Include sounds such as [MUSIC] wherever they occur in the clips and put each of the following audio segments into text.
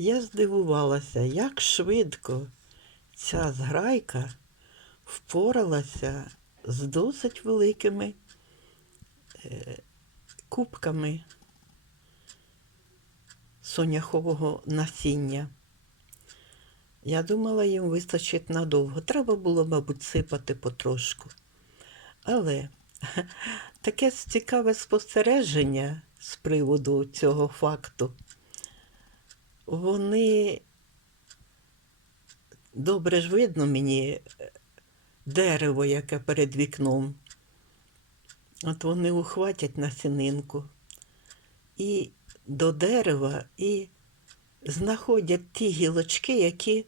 Я здивувалася, як швидко ця зграйка впоралася з досить великими е, кубками соняхового насіння. Я думала, їм вистачить надовго. Треба було, мабуть, сипати потрошку. Але [LAUGHS] таке цікаве спостереження з приводу цього факту. Вони добре ж видно мені е, дерево, яке перед вікном. От вони ухватять насінинку і до дерева і знаходять ті гілочки, які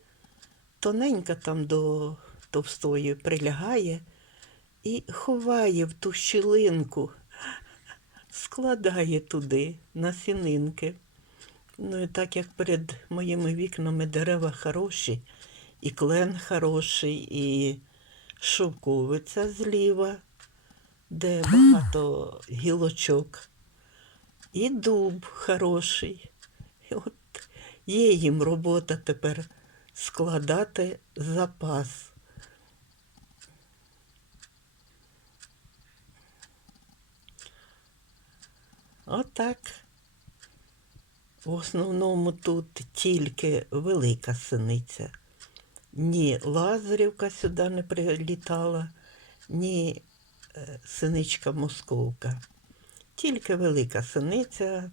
тоненько там до товстої прилягає, і ховає в ту щілинку, складає туди насінинки. Ну і так як перед моїми вікнами дерева хороші, і клен хороший, і шовковиця зліва, де багато гілочок, і дуб хороший. І от є їм робота тепер складати запас. Отак. В основному тут тільки велика синиця. Ні Лазарівка сюди не прилітала, ні е, синичка Московка. Тільки велика синиця